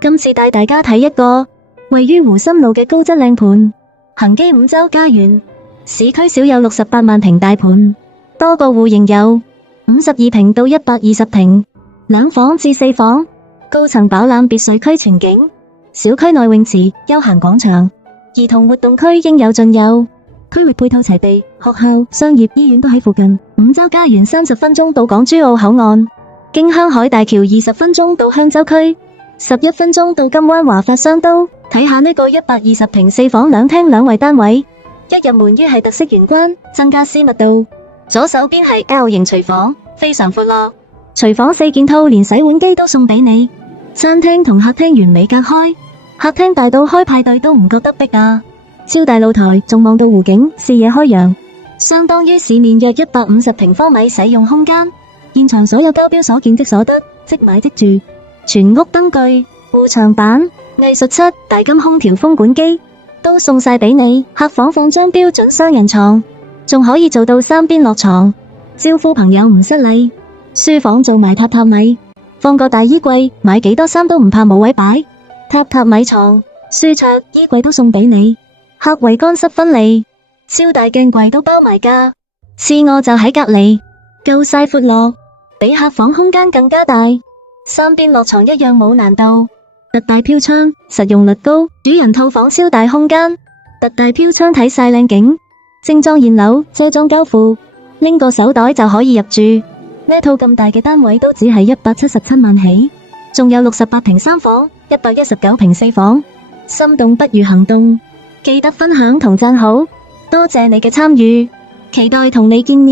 今次帶大家睇一個位於湖心路嘅高質靚盤，恒基五洲家園，市區少有68萬平大盤，多個戶型有52平到120平，2房至4房，高層飽覽別墅區全景，小區內泳池、休閒廣場、兒童活動區應有盡有，區域配套齊備，學校、商業、醫院都喺附近。五洲家園30分鐘到港珠澳口岸，經香海大橋20分鐘到香洲區，11分鐘到金灣華發商都。睇下呢個120平4房2廳2衛單位，一入門於係特色玄關，增加私密度。左手邊係 L 型廚房，非常闊落。廚房4件套連洗碗機都送俾你。餐廳同客廳完美隔開，客廳大到開派對都唔覺得逼啊！超大露台仲望到湖景，視野開揚，相當於市面約150平方米使用空間。現場所有交標所見即所得，即買即住。全屋燈具、護牆板、藝術室、大金空調風管機都送晒俾你。客房放張標準雙人床，仲可以做到3邊落床，招呼朋友唔失禮。書房做埋榻榻米，放個大衣櫃，買幾多衫都唔怕冇位擺。榻榻米床、書桌、衣櫃都送俾你。客衛乾濕分離，超大鏡櫃都包埋㗎。次臥就喺隔籬，夠晒闊落，比客房空間更加大。3邊落床一樣冇難度。特大飄窗，實用率高，主人套房超大空間。特大飄窗睇晒靚景，精裝現樓，車裝交付，拎個手袋就可以入住。呢套咁大嘅單位都只係177萬起，仲有68平3房，119平4房，心動不如行動，記得分享同讚好，多謝你嘅參與，期待同你見面。